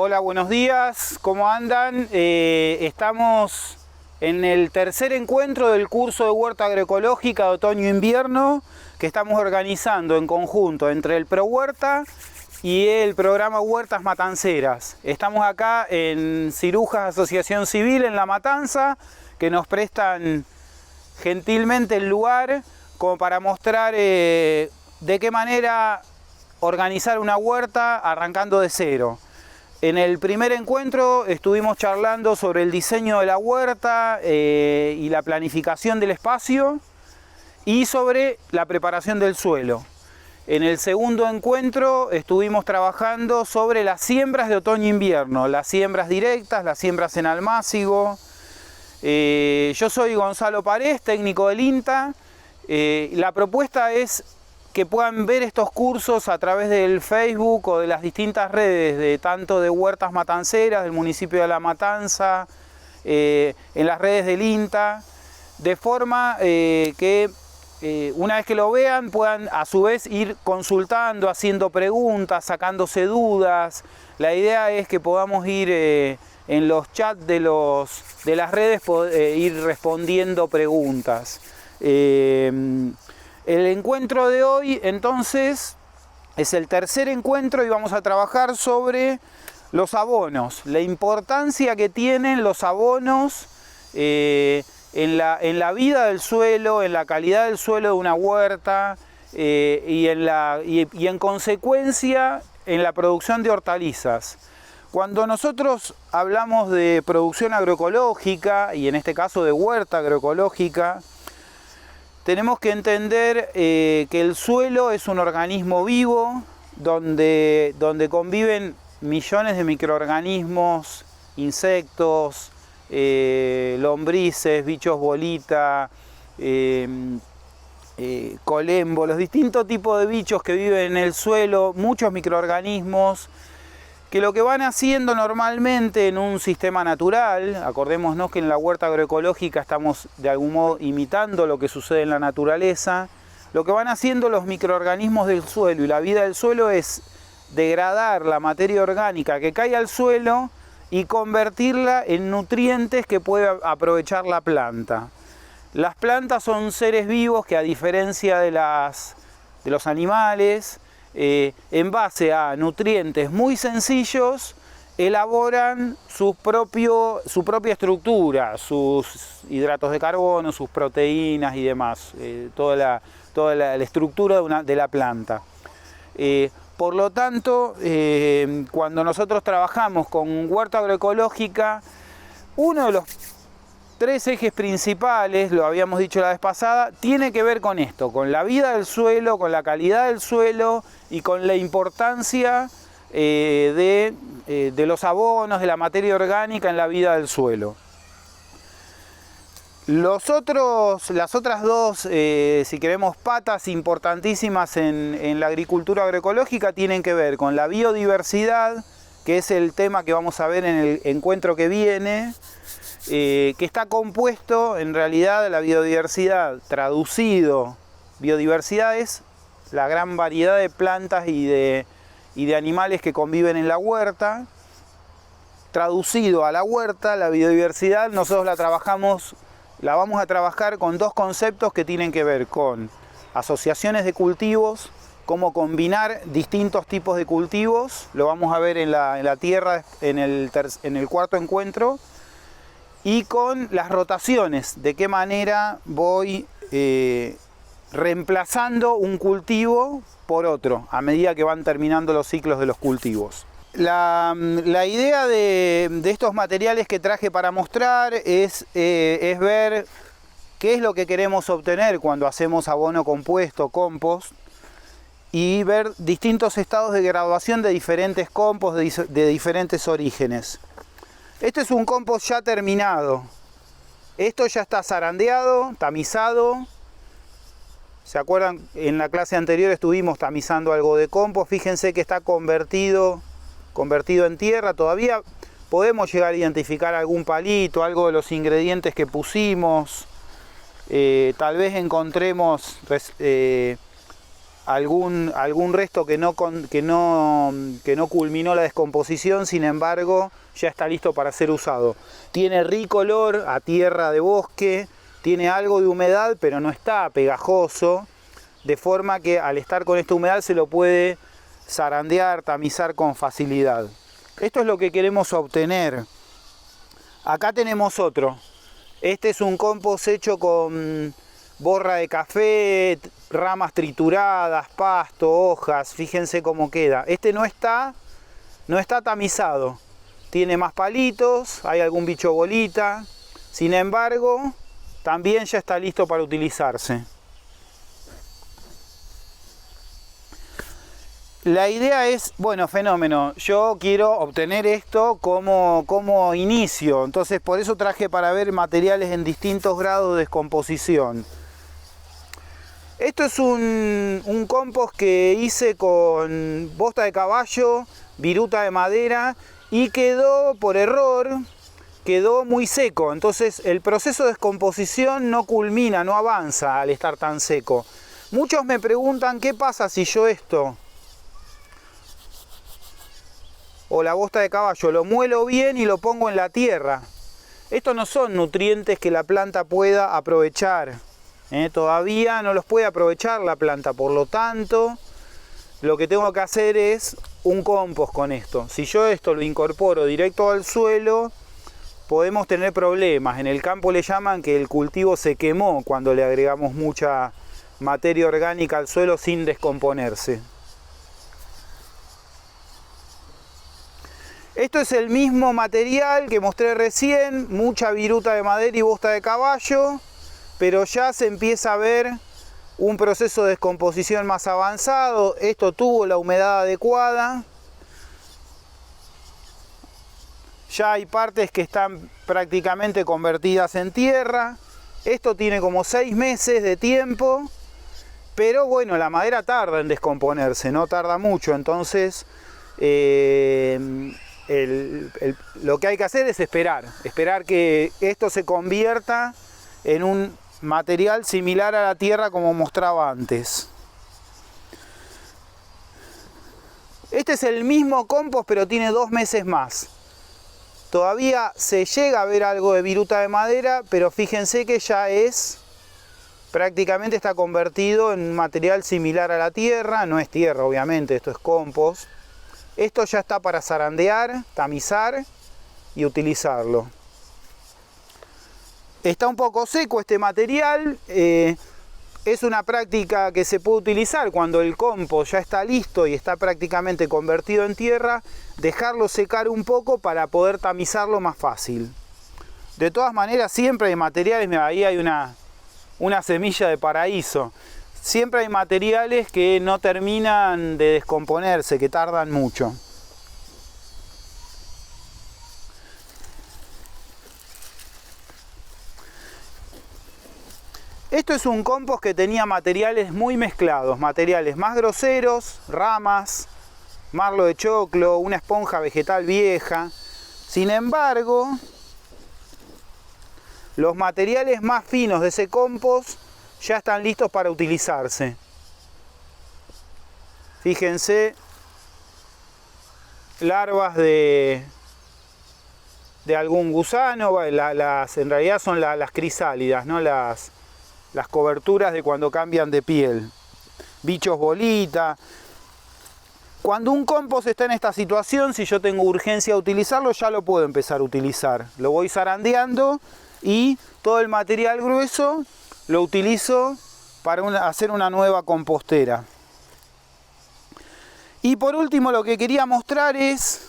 Hola, buenos días, ¿cómo andan? Estamos en el tercer encuentro del curso de Huerta Agroecológica de Otoño-Invierno que estamos organizando en conjunto entre el ProHuerta y el programa Huertas Matanceras. Estamos acá en Cirujas Asociación Civil en La Matanza, que nos prestan gentilmente el lugar como para mostrar de qué manera organizar una huerta arrancando de cero. En el primer encuentro estuvimos charlando sobre el diseño de la huerta y la planificación del espacio y sobre la preparación del suelo. En el segundo encuentro estuvimos trabajando sobre las siembras de otoño-invierno, las siembras directas, las siembras en almácigo. Yo soy Gonzalo Parés, técnico del INTA. La propuesta es que puedan ver estos cursos a través del Facebook o de las distintas redes, tanto de Huertas Matanceras, del municipio de La Matanza, en las redes del INTA, de forma que una vez que lo vean puedan a su vez ir consultando, haciendo preguntas, sacándose dudas. La idea es que podamos ir en los chats de las redes, ir respondiendo preguntas. El encuentro de hoy, entonces, es el tercer encuentro y vamos a trabajar sobre los abonos, la importancia que tienen los abonos en la vida del suelo, en la calidad del suelo de una huerta y en consecuencia en la producción de hortalizas. Cuando nosotros hablamos de producción agroecológica, y en este caso de huerta agroecológica, tenemos que entender que el suelo es un organismo vivo donde conviven millones de microorganismos, insectos, lombrices, bichos bolita, colembo, los distintos tipos de bichos que viven en el suelo, muchos microorganismos que lo que van haciendo normalmente en un sistema natural, acordémonos que en la huerta agroecológica estamos de algún modo imitando lo que sucede en la naturaleza, lo que van haciendo los microorganismos del suelo y la vida del suelo es degradar la materia orgánica que cae al suelo y convertirla en nutrientes que puede aprovechar la planta. Las plantas son seres vivos que, a diferencia de los animales, en base a nutrientes muy sencillos, elaboran su propia estructura, sus hidratos de carbono, sus proteínas y demás, toda la estructura de la planta. Por lo tanto, cuando nosotros trabajamos con huerta agroecológica, uno de los tres ejes principales, lo habíamos dicho la vez pasada, tiene que ver con esto, con la vida del suelo, con la calidad del suelo y con la importancia de los abonos, de la materia orgánica en la vida del suelo. Las otras dos, si queremos, patas importantísimas en la agricultura agroecológica tienen que ver con la biodiversidad, que es el tema que vamos a ver en el encuentro que viene, que está compuesto, en realidad, la biodiversidad, traducido, biodiversidad es la gran variedad de plantas y de animales que conviven en la huerta. Traducido a la huerta, la biodiversidad, nosotros la vamos a trabajar con dos conceptos que tienen que ver con asociaciones de cultivos, cómo combinar distintos tipos de cultivos, lo vamos a ver en la tierra en el cuarto encuentro, y con las rotaciones, de qué manera voy reemplazando un cultivo por otro, a medida que van terminando los ciclos de los cultivos. La idea de estos materiales que traje para mostrar es ver qué es lo que queremos obtener cuando hacemos abono compuesto, compost, y ver distintos estados de graduación de diferentes compost de diferentes orígenes. Este es un compost ya terminado. Esto ya está zarandeado, tamizado. ¿Se acuerdan? En la clase anterior estuvimos tamizando algo de compost. Fíjense que está convertido en tierra. Todavía podemos llegar a identificar algún palito, algo de los ingredientes que pusimos. Tal vez encontremos algún resto que no culminó la descomposición, sin embargo ya está listo para ser usado. Tiene rico olor a tierra de bosque, tiene algo de humedad, pero no está pegajoso, de forma que al estar con esta humedad se lo puede zarandear, tamizar con facilidad. Esto es lo que queremos obtener. Acá tenemos otro. Este es un compost hecho con borra de café, ramas trituradas, pasto, hojas. Fíjense cómo queda. Este no está tamizado. Tiene más palitos, hay algún bicho bolita. Sin embargo, también ya está listo para utilizarse. La idea es, bueno, fenómeno, yo quiero obtener esto como inicio, entonces por eso traje para ver materiales en distintos grados de descomposición. Esto es un compost que hice con bosta de caballo, viruta de madera y quedó, por error, quedó muy seco, entonces el proceso de descomposición no culmina, no avanza al estar tan seco. Muchos me preguntan qué pasa si yo esto, o la bosta de caballo, lo muelo bien y lo pongo en la tierra. Estos no son nutrientes que la planta pueda aprovechar. Todavía no los puede aprovechar la planta, por lo tanto, lo que tengo que hacer es un compost con esto. Si yo esto lo incorporo directo al suelo, podemos tener problemas. En el campo le llaman que el cultivo se quemó cuando le agregamos mucha materia orgánica al suelo sin descomponerse. Esto es el mismo material que mostré recién, mucha viruta de madera y bosta de caballo, pero ya se empieza a ver un proceso de descomposición más avanzado. Esto tuvo la humedad adecuada. Ya hay partes que están prácticamente convertidas en tierra. Esto tiene como 6 meses de tiempo, pero bueno, la madera tarda en descomponerse, no tarda mucho, entonces lo que hay que hacer es esperar que esto se convierta en un material similar a la tierra como mostraba antes. Este es el mismo compost, pero tiene 2 meses más. Todavía se llega a ver algo de viruta de madera, pero fíjense que ya prácticamente está convertido en un material similar a la tierra. No es tierra, obviamente, esto es compost. Esto ya está para zarandear, tamizar y utilizarlo. Está un poco seco este material. Es una práctica que se puede utilizar cuando el compost ya está listo y está prácticamente convertido en tierra, dejarlo secar un poco para poder tamizarlo más fácil. De todas maneras, siempre hay materiales, ahí hay una semilla de paraíso. Siempre hay materiales que no terminan de descomponerse, que tardan mucho. Esto es un compost que tenía materiales muy mezclados, materiales más groseros, ramas, marlo de choclo, una esponja vegetal vieja. Sin embargo, los materiales más finos de ese compost ya están listos para utilizarse. Fíjense, larvas de algún gusano, en realidad son las crisálidas, ¿no? Las coberturas de cuando cambian de piel. Bichos bolita. Cuando un compost está en esta situación, si yo tengo urgencia de utilizarlo, ya lo puedo empezar a utilizar. Lo voy zarandeando y todo el material grueso lo utilizo para hacer una nueva compostera. Y por último, lo que quería mostrar es,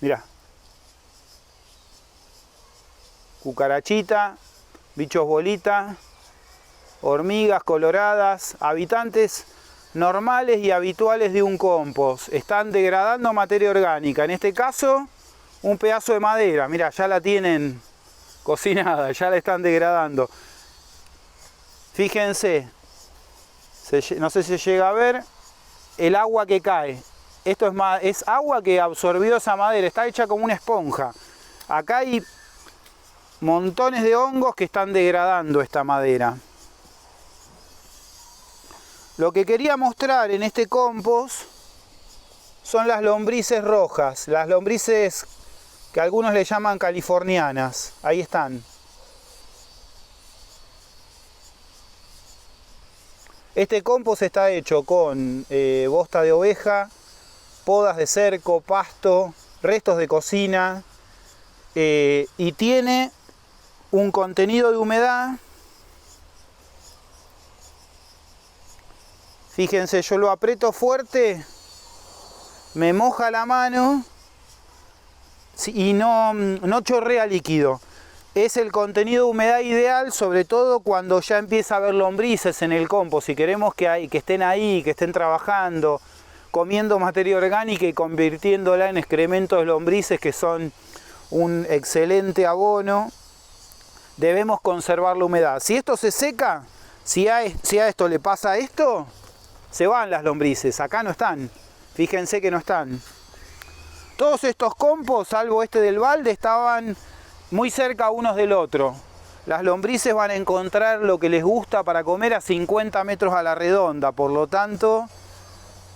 mirá, cucarachita, bichos bolita, hormigas coloradas, habitantes normales y habituales de un compost. Están degradando materia orgánica, en este caso un pedazo de madera, mirá, ya la tienen cocinada, ya la están degradando. Fíjense, no sé si se llega a ver el agua que cae. Esto es agua que absorbió esa madera, está hecha como una esponja. Acá hay montones de hongos que están degradando esta madera. Lo que quería mostrar en este compost son las lombrices rojas, las lombrices que algunos le llaman californianas. Ahí están. Este compost está hecho con bosta de oveja, podas de cerco, pasto, restos de cocina y tiene un contenido de humedad. Fíjense, yo lo aprieto fuerte, me moja la mano y no chorrea líquido. Es el contenido de humedad ideal, sobre todo cuando ya empieza a haber lombrices en el compost. Si queremos que estén ahí, que estén trabajando, comiendo materia orgánica y convirtiéndola en excrementos de lombrices, que son un excelente abono, debemos conservar la humedad. Si esto se seca, si a esto le pasa esto, se van las lombrices. Acá no están. Fíjense que no están. Todos estos compost, salvo este del balde, estaban muy cerca unos del otro. Las lombrices van a encontrar lo que les gusta para comer a 50 metros a la redonda. Por lo tanto,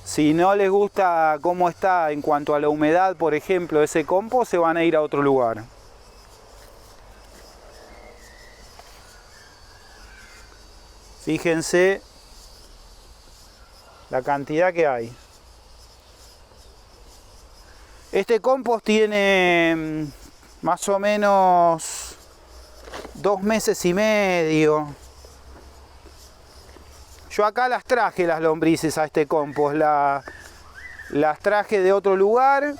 si no les gusta cómo está en cuanto a la humedad, por ejemplo, ese compost, se van a ir a otro lugar. Fíjense la cantidad que hay. Este compost tiene más o menos 2 meses y medio. Yo acá las traje las lombrices a este compost, las traje de otro lugar.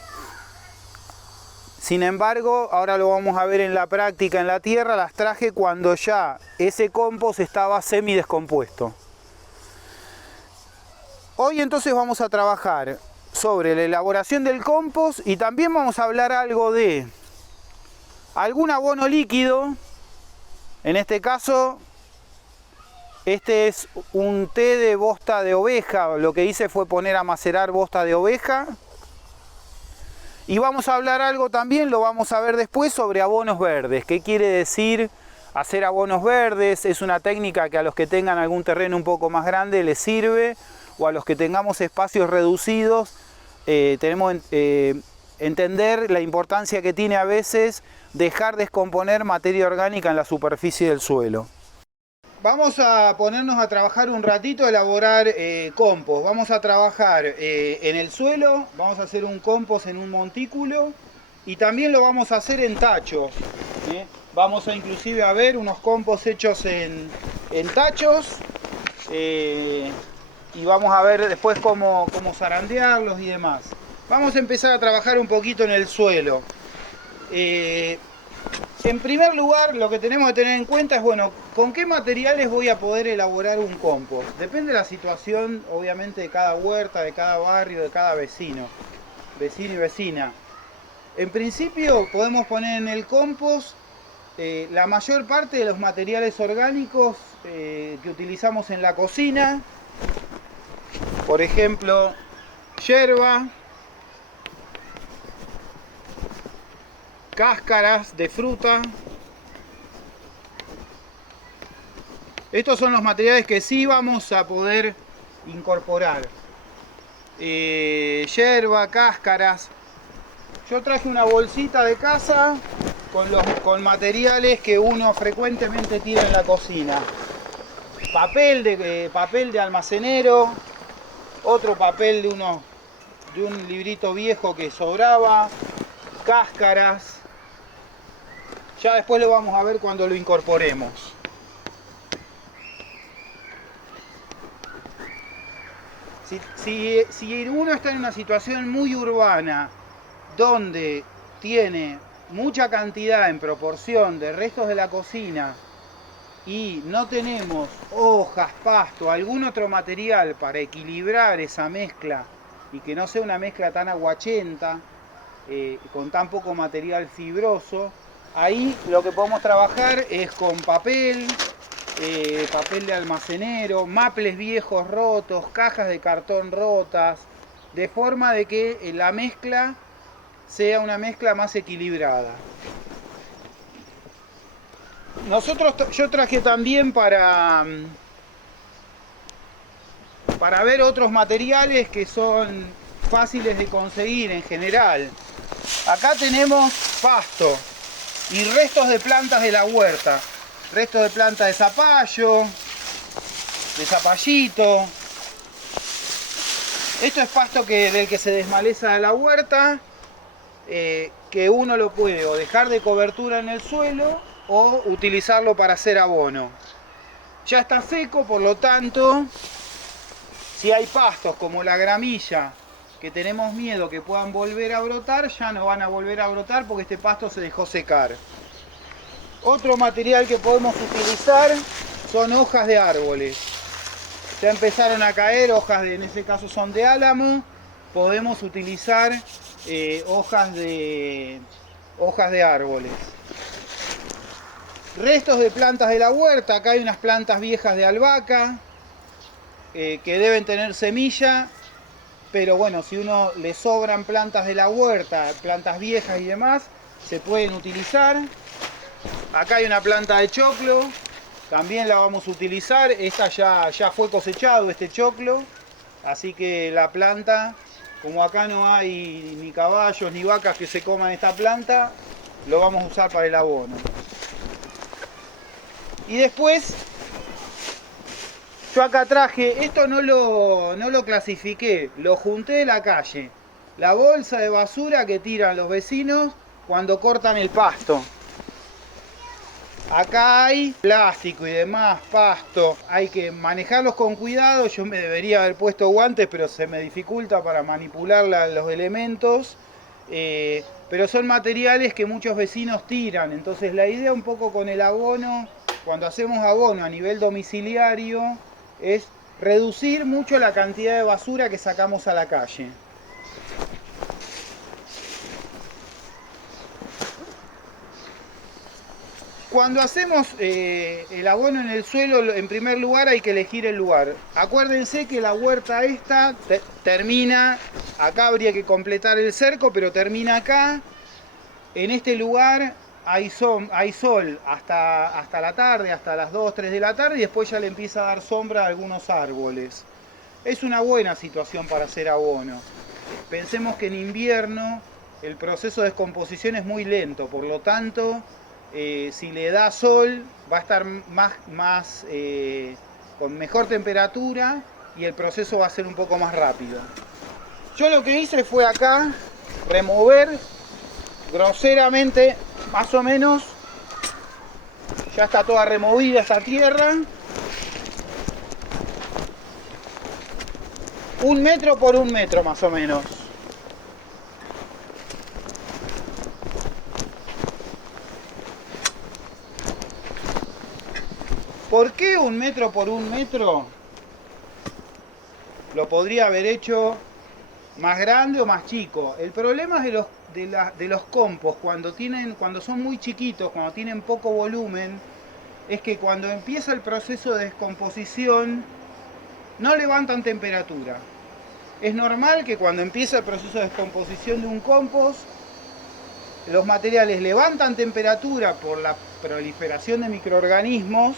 Sin embargo, ahora lo vamos a ver en la práctica en la tierra, las traje cuando ya ese compost estaba semi descompuesto. Hoy entonces vamos a trabajar sobre la elaboración del compost y también vamos a hablar algo de algún abono líquido. En este caso, este es un té de bosta de oveja. Lo que hice fue poner a macerar bosta de oveja. Y vamos a hablar algo también, lo vamos a ver después, sobre abonos verdes. ¿Qué quiere decir hacer abonos verdes? Es una técnica que a los que tengan algún terreno un poco más grande les sirve, o a los que tengamos espacios reducidos, tenemos entender la importancia que tiene a veces dejar descomponer materia orgánica en la superficie del suelo. Vamos a ponernos a trabajar un ratito, a elaborar compost. Vamos a trabajar en el suelo, vamos a hacer un compost en un montículo y también lo vamos a hacer en tachos. Vamos a inclusive a ver unos compost hechos en tachos. Y vamos a ver después cómo zarandearlos y demás. Vamos a empezar a trabajar un poquito en el suelo. En primer lugar, lo que tenemos que tener en cuenta es, bueno, ¿con qué materiales voy a poder elaborar un compost? Depende de la situación, obviamente, de cada huerta, de cada barrio, de cada vecino y vecina. En principio, podemos poner en el compost la mayor parte de los materiales orgánicos que utilizamos en la cocina. Por ejemplo, yerba, cáscaras de fruta. Estos son los materiales que sí vamos a poder incorporar. Yerba, cáscaras. Yo traje una bolsita de casa con materiales que uno frecuentemente tiene en la cocina. Papel de almacenero. Otro papel de un librito viejo que sobraba, cáscaras. Ya después lo vamos a ver cuando lo incorporemos. Si uno está en una situación muy urbana, donde tiene mucha cantidad en proporción de restos de la cocina, y no tenemos hojas, pasto, algún otro material para equilibrar esa mezcla y que no sea una mezcla tan aguachenta, con tan poco material fibroso, ahí lo que podemos trabajar es con papel de almacenero, maples viejos rotos, cajas de cartón rotas, de forma de que la mezcla sea una mezcla más equilibrada. Yo traje también para para ver otros materiales que son fáciles de conseguir en general. Acá tenemos pasto y restos de plantas de la huerta. Restos de plantas de zapallo, de zapallito. Esto es pasto del que se desmaleza de la huerta, que uno lo puede o dejar de cobertura en el suelo o utilizarlo para hacer abono. Ya está seco, por lo tanto, si hay pastos como la gramilla, que tenemos miedo que puedan volver a brotar, ya no van a volver a brotar porque este pasto se dejó secar. Otro material que podemos utilizar son hojas de árboles. Ya empezaron a caer hojas, en este caso son de álamo. Podemos utilizar hojas de árboles. Restos de plantas de la huerta. Acá hay unas plantas viejas de albahaca que deben tener semilla. Pero bueno, si uno le sobran plantas de la huerta, plantas viejas y demás, se pueden utilizar. Acá hay una planta de choclo, también la vamos a utilizar. Esta ya fue cosechado, este choclo. Así que la planta, como acá no hay ni caballos ni vacas que se coman esta planta, lo vamos a usar para el abono. Y después, yo acá traje, esto no lo clasifiqué, lo junté de la calle. La bolsa de basura que tiran los vecinos cuando cortan el pasto. Acá hay plástico y demás, pasto. Hay que manejarlos con cuidado. Yo me debería haber puesto guantes, pero se me dificulta para manipular los elementos. Pero son materiales que muchos vecinos tiran. Entonces la idea un poco con el abono, cuando hacemos abono a nivel domiciliario, es reducir mucho la cantidad de basura que sacamos a la calle. Cuando hacemos el abono en el suelo, en primer lugar hay que elegir el lugar. Acuérdense que la huerta esta termina, acá habría que completar el cerco, pero termina acá. En este lugar hay sol hasta la tarde, hasta las 2, 3 de la tarde, y después ya le empieza a dar sombra a algunos árboles. Es una buena situación para hacer abono. Pensemos que en invierno el proceso de descomposición es muy lento, por lo tanto, si le da sol va a estar con mejor temperatura y el proceso va a ser un poco más rápido. Yo lo que hice fue acá remover groseramente, más o menos, ya está toda removida esta tierra, 1 metro por 1 metro más o menos. ¿Por qué 1 metro por 1 metro? Lo podría haber hecho más grande o más chico. El problema es de los compost, cuando son muy chiquitos, cuando tienen poco volumen, es que cuando empieza el proceso de descomposición no levantan temperatura. Es normal que cuando empieza el proceso de descomposición de un compost, los materiales levantan temperatura por la proliferación de microorganismos,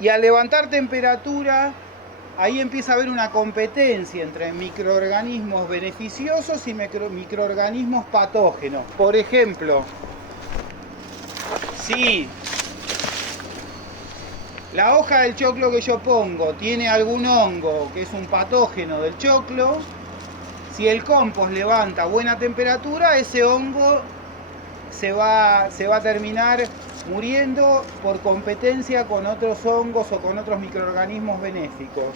y al levantar temperatura, ahí empieza a haber una competencia entre microorganismos beneficiosos y microorganismos patógenos. Por ejemplo, si la hoja del choclo que yo pongo tiene algún hongo que es un patógeno del choclo, si el compost levanta buena temperatura, ese hongo se va a terminar muriendo por competencia con otros hongos o con otros microorganismos benéficos,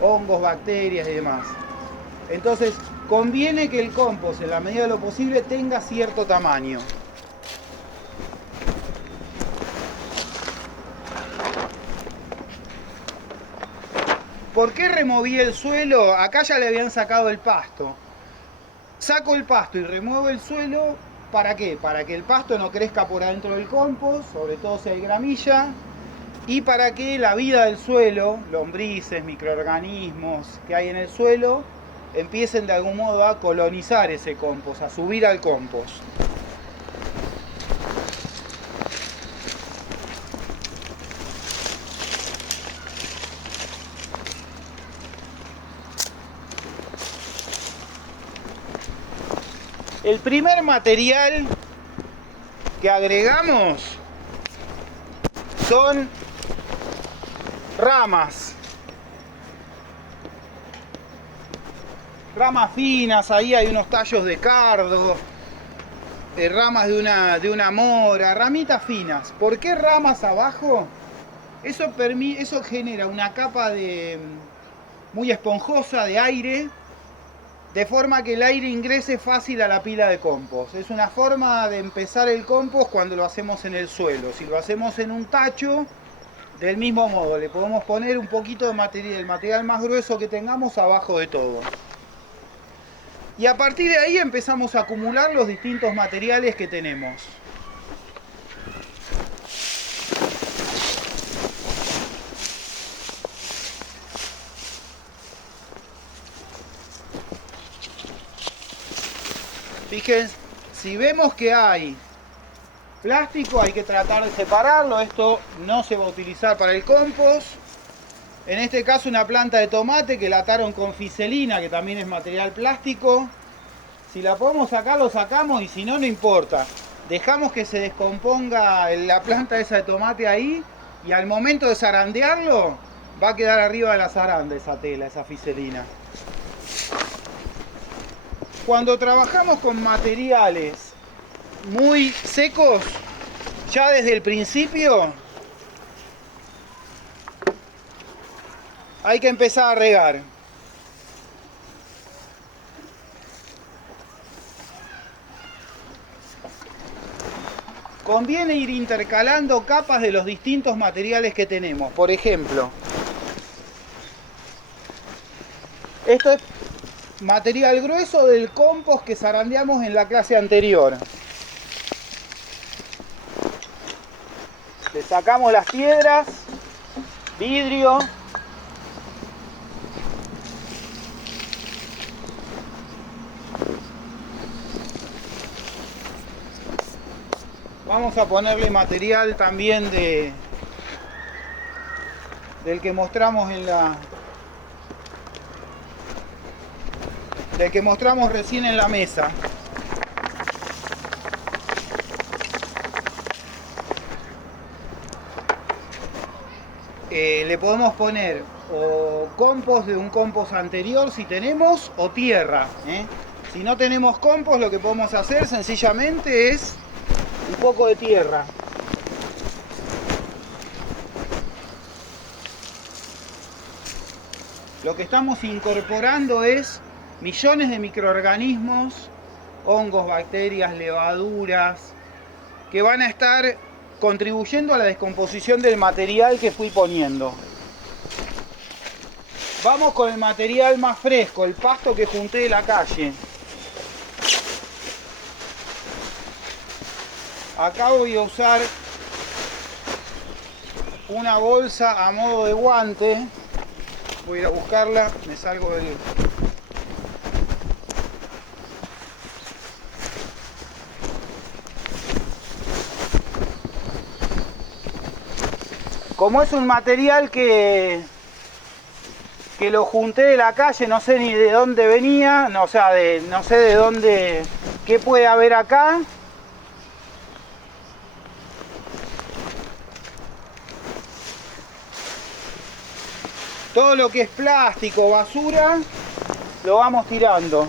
hongos, bacterias y demás. Entonces, conviene que el compost, en la medida de lo posible, tenga cierto tamaño. ¿Por qué removí el suelo? Acá ya le habían sacado el pasto. Saco el pasto y remuevo el suelo. ¿Para qué? Para que el pasto no crezca por adentro del compost, sobre todo si hay gramilla, y para que la vida del suelo, lombrices, microorganismos que hay en el suelo, empiecen de algún modo a colonizar ese compost, a subir al compost. El primer material que agregamos son ramas. Ramas finas, ahí hay unos tallos de cardo, ramas de una mora, ramitas finas. ¿Por qué ramas abajo? Eso genera una capa muy esponjosa de aire, de forma que el aire ingrese fácil a la pila de compost. Es una forma de empezar el compost cuando lo hacemos en el suelo. Si lo hacemos en un tacho, del mismo modo, le podemos poner un poquito de material, el material más grueso que tengamos abajo de todo. Y a partir de ahí empezamos a acumular los distintos materiales que tenemos. Fíjense, si vemos que hay plástico, hay que tratar de separarlo. Esto no se va a utilizar para el compost. En este caso una planta de tomate que la ataron con fiselina, que también es material plástico. Si la podemos sacar, lo sacamos, y si no, no importa. Dejamos que se descomponga la planta esa de tomate ahí, y al momento de zarandearlo, va a quedar arriba de la zaranda esa tela, esa fiselina. Cuando trabajamos con materiales muy secos, ya desde el principio hay que empezar a regar. Conviene ir intercalando capas de los distintos materiales que tenemos. Por ejemplo, esto es material grueso del compost que zarandeamos en la clase anterior. Le sacamos las piedras, vidrio. Vamos a ponerle material también del que mostramos del que mostramos recién en la mesa. Le podemos poner o compost de un compost anterior si tenemos, o tierra. Si no tenemos compost, lo que podemos hacer sencillamente es un poco de tierra. Lo que estamos incorporando es millones de microorganismos, hongos, bacterias, levaduras, que van a estar contribuyendo a la descomposición del material que fui poniendo. Vamos con el material más fresco, el pasto que junté de la calle. Acá voy a usar una bolsa a modo de guante. Voy a ir a buscarla, me salgo del... Como es un material que lo junté de la calle, no sé ni de dónde venía, no, o sea, no sé de dónde, qué puede haber acá. Todo lo que es plástico, basura, lo vamos tirando.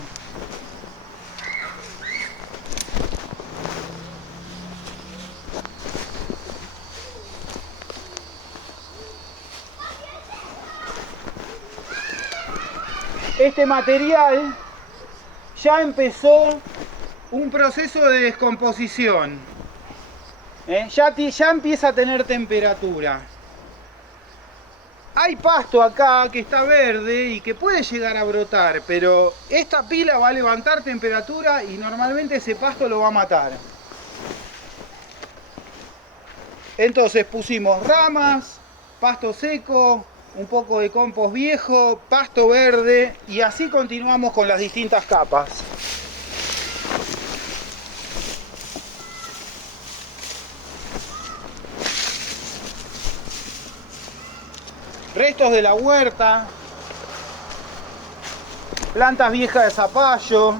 Este material ya empezó un proceso de descomposición. Ya empieza a tener temperatura. Hay pasto acá que está verde y que puede llegar a brotar, pero esta pila va a levantar temperatura y normalmente ese pasto lo va a matar. Entonces pusimos ramas, pasto seco, un poco de compost viejo, pasto verde, y así continuamos con las distintas capas. Restos de la huerta, plantas viejas de zapallo,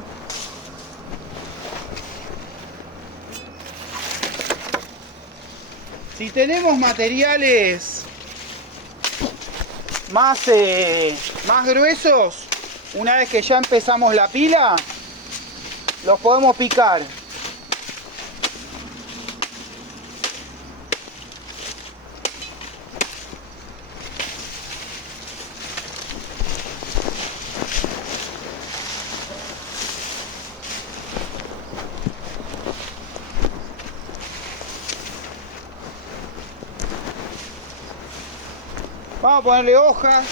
Si tenemos materiales más gruesos, una vez que ya empezamos la pila, los podemos picar. Vamos a ponerle hojas.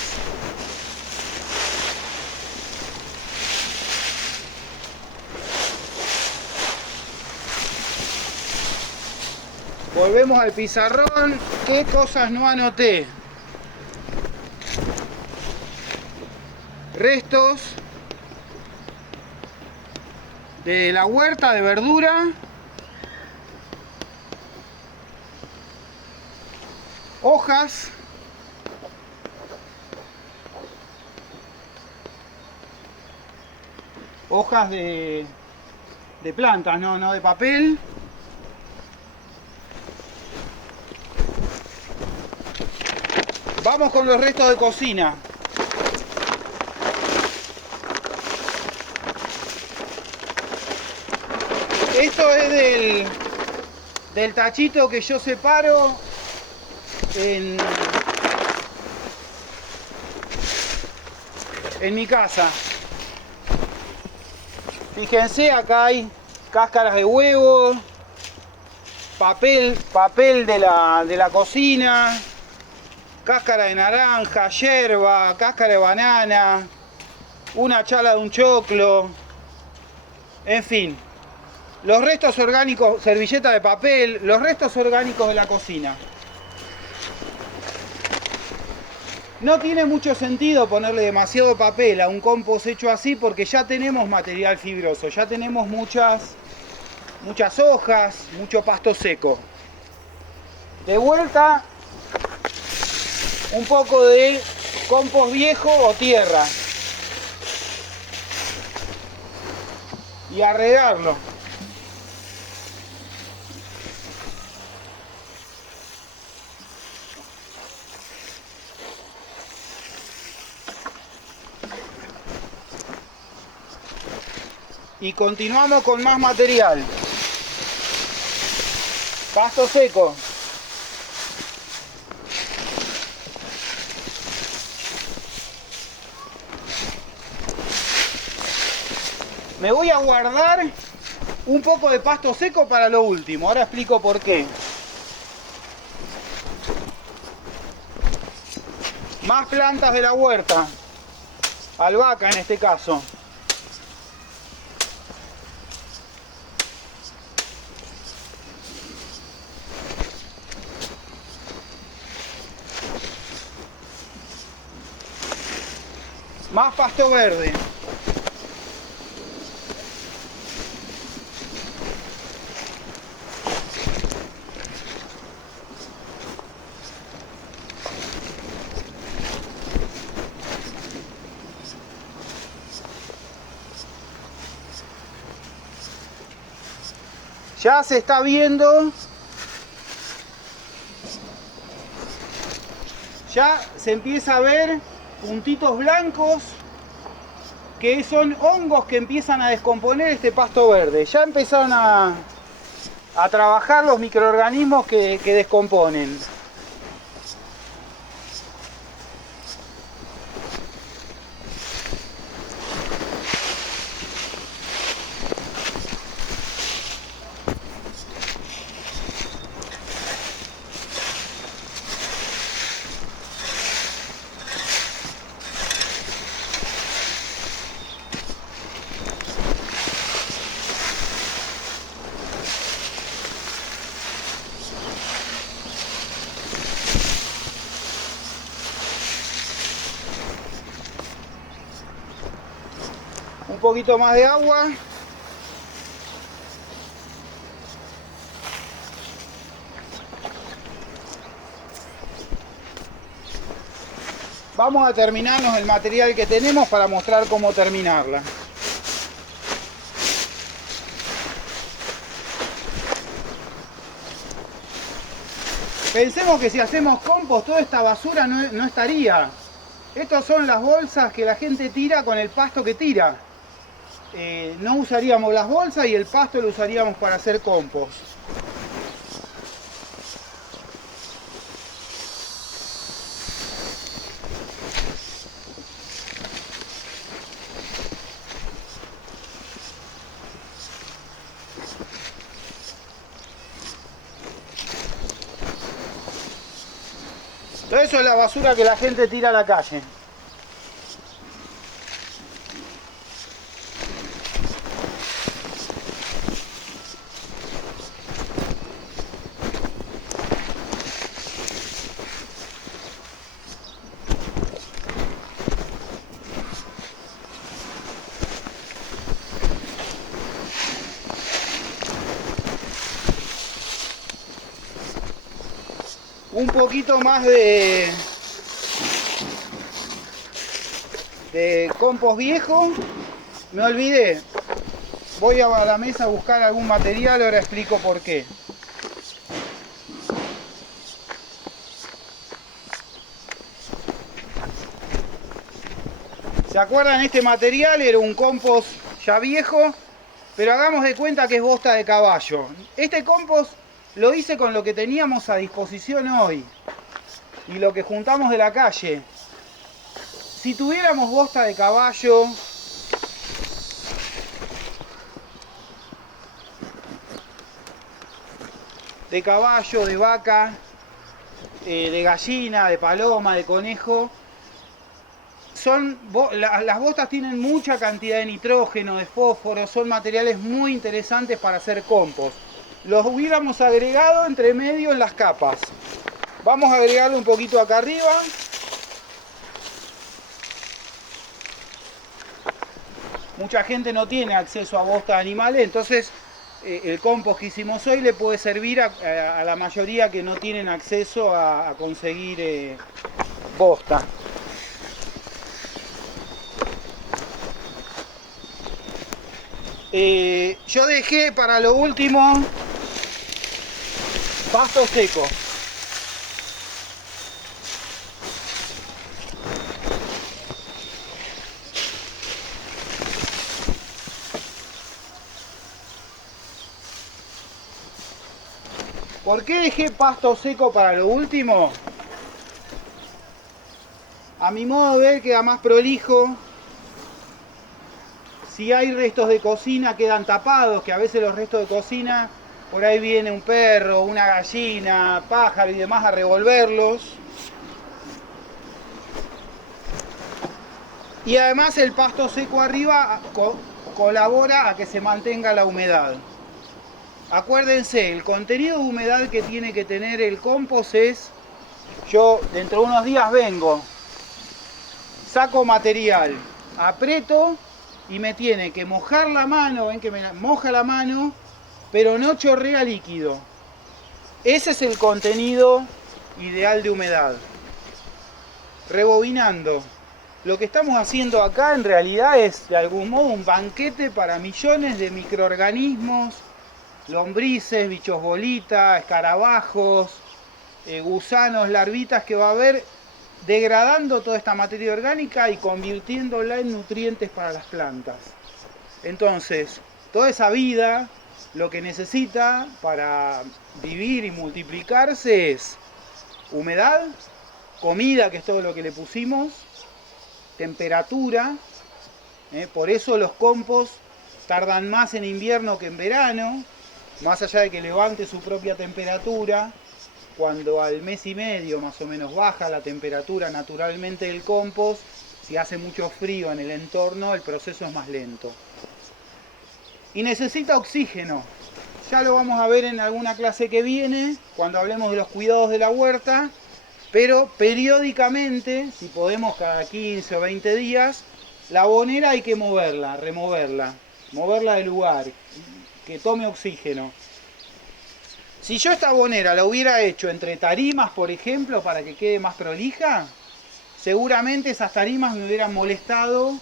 Volvemos al pizarrón. ¿Qué cosas no anoté? Restos de la huerta de verdura. Hojas. Hojas de plantas, no de papel. Vamos con los restos de cocina. Esto es del tachito que yo separo en mi casa. Fíjense, acá hay cáscaras de huevo, papel de la cocina, cáscara de naranja, yerba, cáscara de banana, una chala de un choclo, en fin. Los restos orgánicos, servilleta de papel, los restos orgánicos de la cocina. No tiene mucho sentido ponerle demasiado papel a un compost hecho así porque ya tenemos material fibroso, ya tenemos muchas hojas, mucho pasto seco. De vuelta, un poco de compost viejo o tierra. Y a regarlo. Y continuamos con más material. Pasto seco. Me voy a guardar un poco de pasto seco para lo último. Ahora explico por qué. Más plantas de la huerta. Albahaca en este caso. Más pasto verde. Ya se está viendo, ya se empieza a ver puntitos blancos que son hongos que empiezan a descomponer este pasto verde. Ya empezaron a trabajar los microorganismos que descomponen. Un poquito más de agua. Vamos a terminarnos el material que tenemos para mostrar cómo terminarla. Pensemos que si hacemos compost, toda esta basura no estaría. Estas son las bolsas que la gente tira con el pasto que tira. No usaríamos las bolsas y el pasto lo usaríamos para hacer compost. Todo eso es la basura que la gente tira a la calle. Un poquito más de compost viejo. Me olvidé. Voy a la mesa a buscar algún material, ahora explico por qué. ¿Se acuerdan? Este material era un compost ya viejo, pero hagamos de cuenta que es bosta de caballo. Este compost lo hice con lo que teníamos a disposición hoy y lo que juntamos de la calle. Si tuviéramos bosta de caballo, de vaca, de gallina, de paloma, de conejo, las bostas tienen mucha cantidad de nitrógeno, de fósforo, son materiales muy interesantes para hacer compost. Los hubiéramos agregado entre medio en las capas. Vamos a agregarlo un poquito acá arriba. Mucha gente no tiene acceso a bosta de animales, entonces el compost que hicimos hoy le puede servir a la mayoría que no tienen acceso a conseguir bosta. Yo dejé para lo último pasto seco. ¿Por qué dejé pasto seco para lo último? A mi modo de ver queda más prolijo. Si hay restos de cocina quedan tapados, que a veces los restos de cocina, por ahí viene un perro, una gallina, pájaro y demás a revolverlos. Y además el pasto seco arriba colabora a que se mantenga la humedad. Acuérdense, el contenido de humedad que tiene que tener el compost es, yo dentro de unos días vengo, saco material, aprieto y me tiene que mojar la mano, ven que me moja la mano, pero no chorrea líquido. Ese es el contenido ideal de humedad. Rebobinando, lo que estamos haciendo acá en realidad es de algún modo un banquete para millones de microorganismos, lombrices, bichos bolita, escarabajos, gusanos, larvitas que va a haber degradando toda esta materia orgánica y convirtiéndola en nutrientes para las plantas. Entonces, toda esa vida, lo que necesita para vivir y multiplicarse es humedad, comida, que es todo lo que le pusimos, temperatura, por eso los compost tardan más en invierno que en verano, más allá de que levante su propia temperatura. Cuando al mes y medio más o menos baja la temperatura naturalmente del compost, si hace mucho frío en el entorno, el proceso es más lento. Y necesita oxígeno. Ya lo vamos a ver en alguna clase que viene, cuando hablemos de los cuidados de la huerta, pero periódicamente, si podemos cada 15 o 20 días, la abonera hay que moverla, removerla, moverla del lugar, que tome oxígeno. Si yo esta abonera la hubiera hecho entre tarimas, por ejemplo, para que quede más prolija, seguramente esas tarimas me hubieran molestado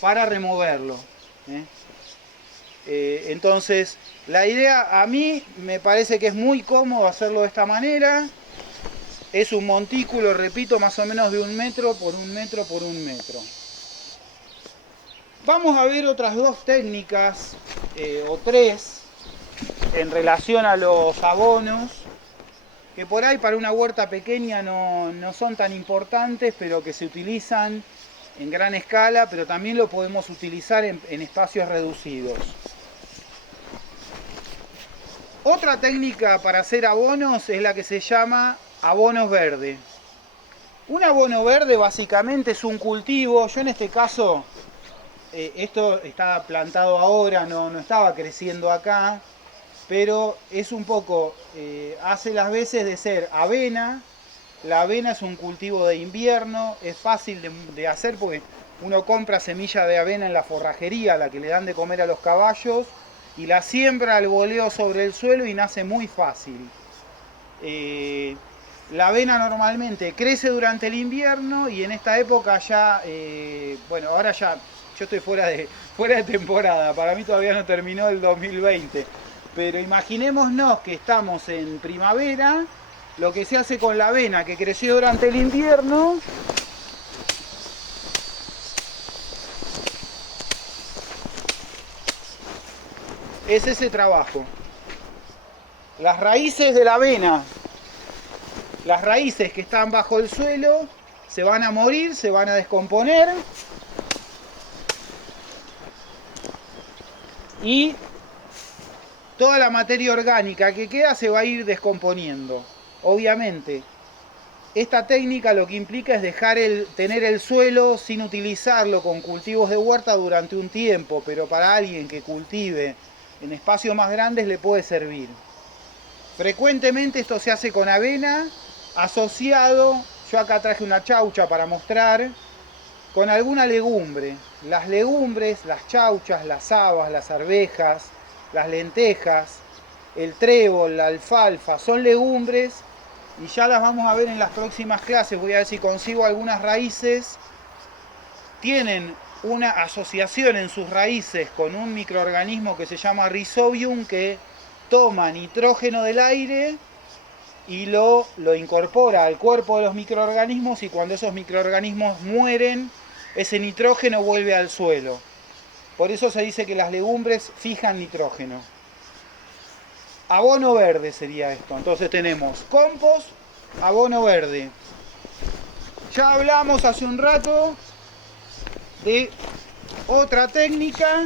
para removerlo. Entonces, la idea a mí me parece que es muy cómodo hacerlo de esta manera. Es un montículo, repito, más o menos de 1 metro por 1 metro por 1 metro. Vamos a ver otras 2 técnicas, o 3, en relación a los abonos, que por ahí para una huerta pequeña no son tan importantes, pero que se utilizan en gran escala, pero también lo podemos utilizar en espacios reducidos. Otra técnica para hacer abonos es la que se llama abono verde. Un abono verde básicamente es un cultivo, yo en este caso, esto está plantado ahora, no estaba creciendo acá, pero es un poco, hace las veces de ser avena. La avena es un cultivo de invierno, es fácil de hacer porque uno compra semilla de avena en la forrajería, la que le dan de comer a los caballos, y la siembra al voleo sobre el suelo y nace muy fácil. La avena normalmente crece durante el invierno y en esta época ya, bueno, ahora ya yo estoy fuera de temporada, para mí todavía no terminó el 2020, pero imaginémonos que estamos en primavera. Lo que se hace con la avena que creció durante el invierno es ese trabajo. Las raíces de la avena, las raíces que están bajo el suelo, se van a morir, se van a descomponer y toda la materia orgánica que queda se va a ir descomponiendo. Obviamente, esta técnica lo que implica es tener el suelo sin utilizarlo con cultivos de huerta durante un tiempo, pero para alguien que cultive en espacios más grandes le puede servir. Frecuentemente esto se hace con avena asociado, yo acá traje una chaucha para mostrar, con alguna legumbre. Las legumbres, las chauchas, las habas, las arvejas, las lentejas, el trébol, la alfalfa, son legumbres y ya las vamos a ver en las próximas clases. Voy a ver si consigo algunas raíces. Tienen una asociación en sus raíces con un microorganismo que se llama Rhizobium, que toma nitrógeno del aire y lo incorpora al cuerpo de los microorganismos, y cuando esos microorganismos mueren, ese nitrógeno vuelve al suelo. Por eso se dice que las legumbres fijan nitrógeno. Abono verde sería esto. Entonces tenemos compost, abono verde. Ya hablamos hace un rato de otra técnica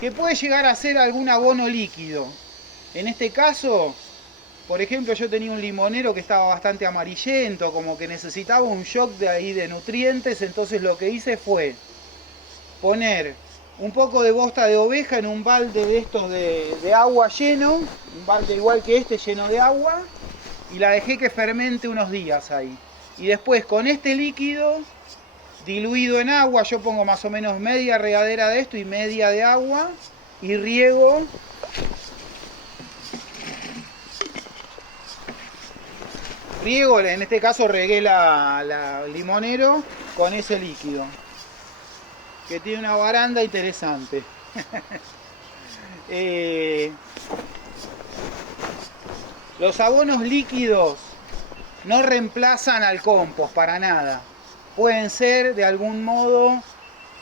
que puede llegar a ser algún abono líquido. En este caso, por ejemplo, yo tenía un limonero que estaba bastante amarillento, como que necesitaba un shock de nutrientes, entonces lo que hice fue poner un poco de bosta de oveja en un balde de estos de agua lleno, un balde igual que este lleno de agua, y la dejé que fermente unos días ahí. Y después con este líquido diluido en agua, yo pongo más o menos media regadera de esto y media de agua, y riego en este caso regué la limonero con ese líquido, que tiene una baranda interesante. Los abonos líquidos no reemplazan al compost para nada. Pueden ser de algún modo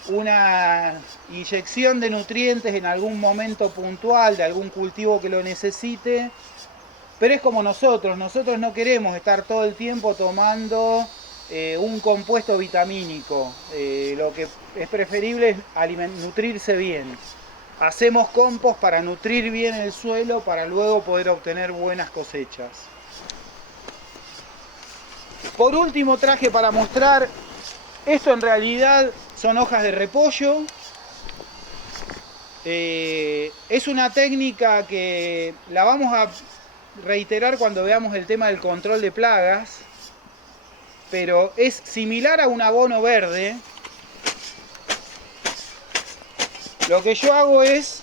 una inyección de nutrientes en algún momento puntual de algún cultivo que lo necesite, pero es como nosotros no queremos estar todo el tiempo tomando un compuesto vitamínico. Lo que es preferible es nutrirse bien. Hacemos compost para nutrir bien el suelo, para luego poder obtener buenas cosechas. Por último traje para mostrar, esto en realidad son hojas de repollo. Es una técnica que la vamos a reiterar cuando veamos el tema del control de plagas, pero es similar a un abono verde. Lo que yo hago es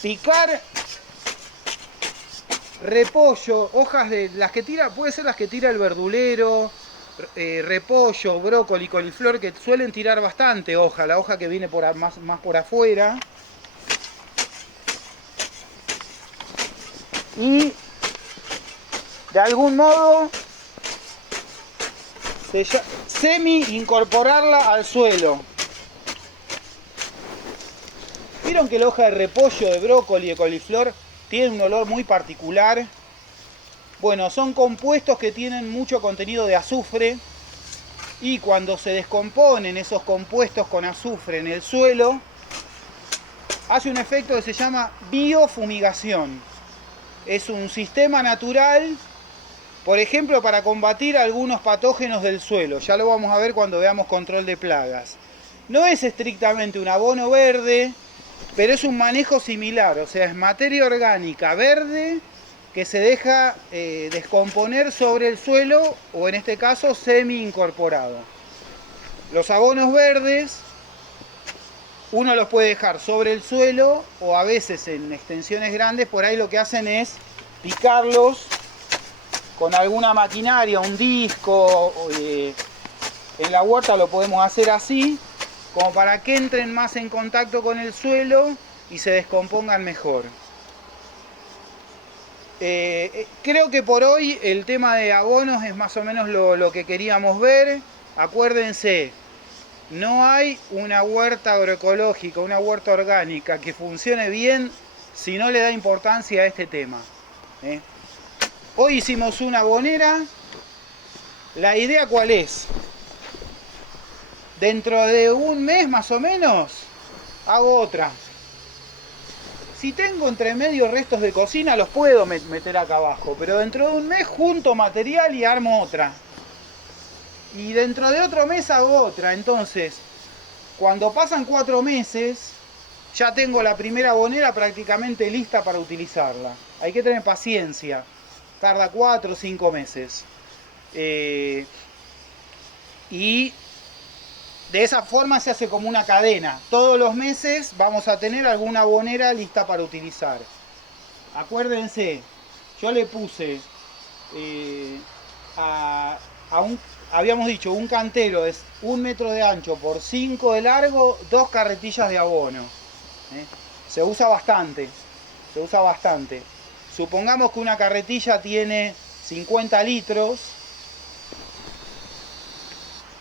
picar repollo, hojas de las que tira, puede ser las que tira el verdulero, repollo, brócoli, coliflor, que suelen tirar bastante hoja, la hoja que viene más por afuera. y de algún modo semi incorporarla al suelo. ¿Vieron que la hoja de repollo, de brócoli, de coliflor tiene un olor muy particular? Bueno, son compuestos que tienen mucho contenido de azufre y cuando se descomponen esos compuestos con azufre en el suelo, hace un efecto que se llama biofumigación. Es un sistema natural, por ejemplo, para combatir algunos patógenos del suelo. Ya lo vamos a ver cuando veamos control de plagas. No es estrictamente un abono verde, pero es un manejo similar, o sea, es materia orgánica verde que se deja descomponer sobre el suelo, o en este caso semi incorporado. Los abonos verdes uno los puede dejar sobre el suelo o a veces en extensiones grandes, por ahí lo que hacen es picarlos con alguna maquinaria, un disco. En la huerta lo podemos hacer así, como para que entren más en contacto con el suelo y se descompongan mejor. Creo que por hoy el tema de abonos es más o menos lo que queríamos ver. Acuérdense, no hay una huerta agroecológica, una huerta orgánica que funcione bien si no le da importancia a este tema. Hoy hicimos una abonera. La idea ¿cuál es? Dentro de un mes más o menos hago otra. Si tengo entre medio restos de cocina los puedo meter acá abajo, pero dentro de un mes junto material y armo otra. Y dentro de otro mes hago otra. Entonces, cuando pasan 4 meses, ya tengo la primera abonera prácticamente lista para utilizarla. Hay que tener paciencia. Tarda 4 o 5 meses. Y de esa forma se hace como una cadena. Todos los meses vamos a tener alguna abonera lista para utilizar. Acuérdense, yo le puse habíamos dicho, un cantero es 1 metro de ancho por 5 de largo, 2 carretillas de abono. Se usa bastante, Supongamos que una carretilla tiene 50 litros.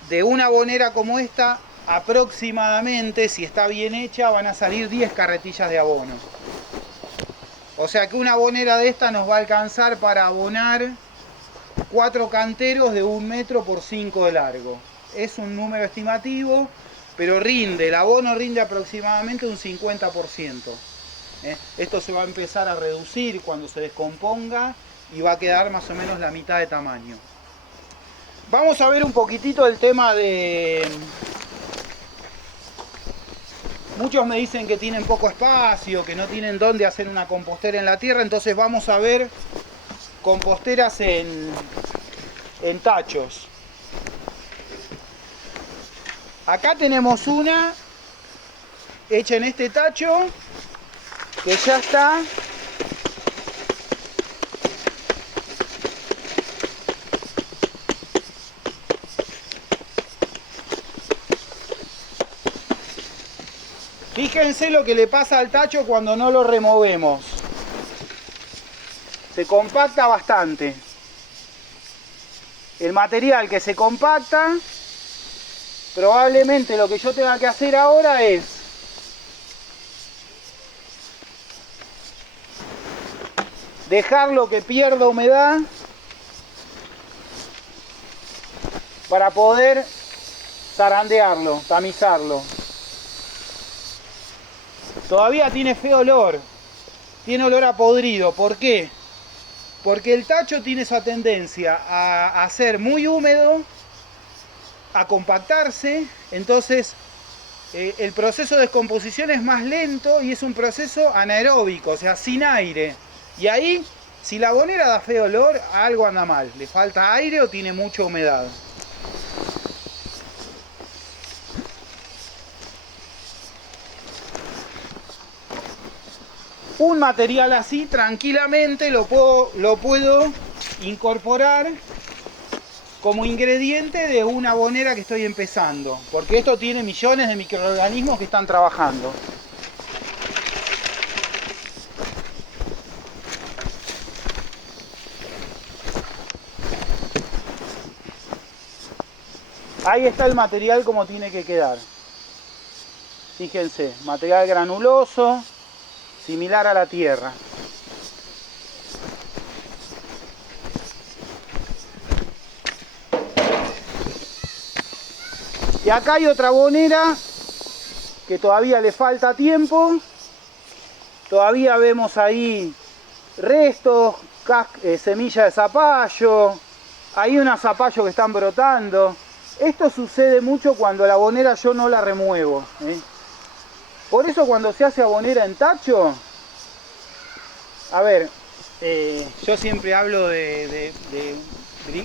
De una abonera como esta, aproximadamente, si está bien hecha, van a salir 10 carretillas de abono. O sea que una abonera de esta nos va a alcanzar para abonar 4 canteros de 1 metro por 5 de largo. Es un número estimativo, pero rinde, el abono rinde aproximadamente un 50%. Esto se va a empezar a reducir cuando se descomponga y va a quedar más o menos la mitad de tamaño. Vamos a ver un poquitito el tema de... Muchos me dicen que tienen poco espacio, que no tienen dónde hacer una compostera en la tierra, entonces vamos a ver composteras en tachos. Acá tenemos una hecha en este tacho que ya está Fíjense lo que le pasa al tacho cuando no lo removemos. Se compacta bastante. El material que se compacta, probablemente lo que yo tenga que hacer ahora es dejarlo que pierda humedad para poder zarandearlo, tamizarlo. Todavía tiene feo olor, tiene olor a podrido. ¿Por qué? Porque el tacho tiene esa tendencia a ser muy húmedo, a compactarse, entonces el proceso de descomposición es más lento y es un proceso anaeróbico, o sea, sin aire. Y ahí, si la abonera da feo olor, algo anda mal, le falta aire o tiene mucha humedad. Un material así tranquilamente lo puedo incorporar como ingrediente de una abonera que estoy empezando, porque esto tiene millones de microorganismos que están trabajando. Ahí está el material como tiene que quedar. Fíjense, material granuloso, similar a la tierra. Y acá hay otra bonera que todavía le falta tiempo. Todavía vemos ahí restos, semillas de zapallo. Hay unos zapallos que están brotando. Esto sucede mucho cuando la bonera yo no la remuevo, ¿eh? Por eso cuando se hace abonera en tacho, a ver, yo siempre hablo de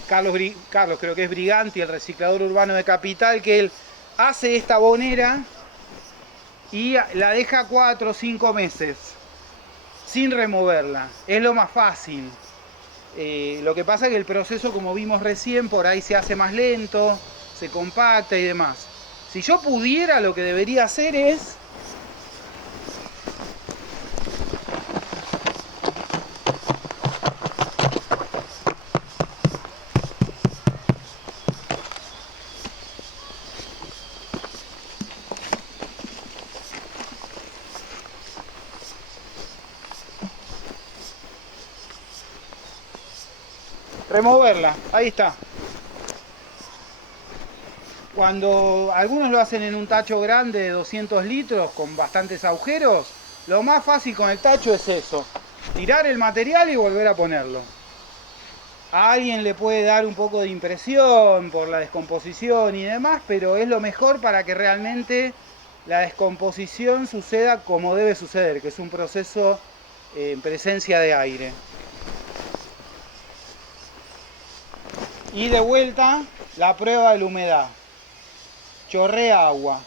Carlos, creo que es Briganti, el reciclador urbano de Capital, que él hace esta abonera y la deja 4 o 5 meses sin removerla. Es lo más fácil. Lo que pasa es que el proceso, como vimos recién, por ahí se hace más lento, se compacta y demás. Si yo pudiera, lo que debería hacer es removerla. Ahí está. Cuando algunos lo hacen en un tacho grande de 200 litros con bastantes agujeros, lo más fácil con el tacho es eso: tirar el material y volver a ponerlo. A alguien le puede dar un poco de impresión por la descomposición y demás, pero es lo mejor para que realmente la descomposición suceda como debe suceder, que es un proceso en presencia de aire. Y de vuelta, la prueba de la humedad. Chorrea agua.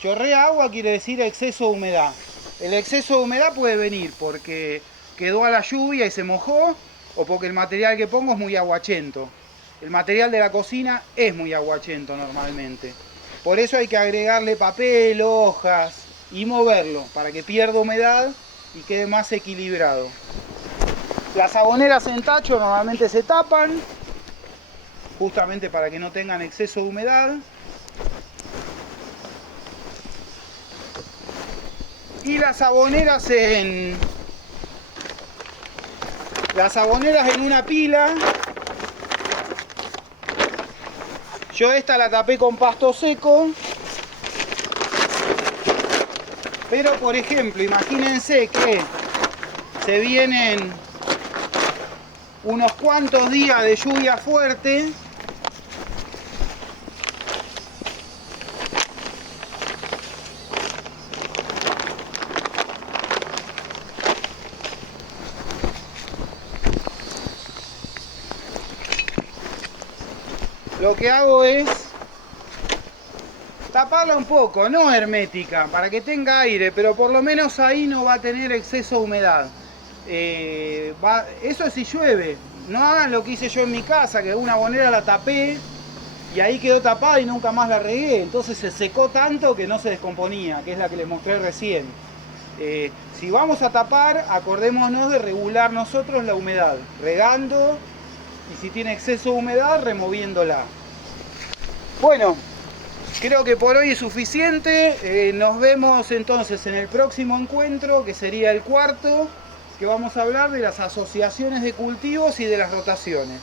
Chorrea agua quiere decir exceso de humedad. El exceso de humedad puede venir porque quedó a la lluvia y se mojó, o porque el material que pongo es muy aguachento. El material de la cocina es muy aguachento normalmente. Por eso hay que agregarle papel, hojas y moverlo para que pierda humedad y quede más equilibrado. Las aboneras en tacho normalmente se tapan, justamente para que no tengan exceso de humedad. Y las aboneras en una pila. Yo esta la tapé con pasto seco. Pero por ejemplo, imagínense que se vienen unos cuantos días de lluvia fuerte. Lo que hago es taparla un poco, no hermética, para que tenga aire, pero por lo menos ahí no va a tener exceso de humedad. Eso si llueve. No hagan lo que hice yo en mi casa, que una abonera la tapé y ahí quedó tapada y nunca más la regué. Entonces se secó tanto que no se descomponía, que es la que les mostré recién. Si vamos a tapar, acordémonos de regular nosotros la humedad, regando, y si tiene exceso de humedad, removiéndola. Bueno, creo que por hoy es suficiente. Nos vemos entonces en el próximo encuentro, que sería el cuarto, que vamos a hablar de las asociaciones de cultivos y de las rotaciones.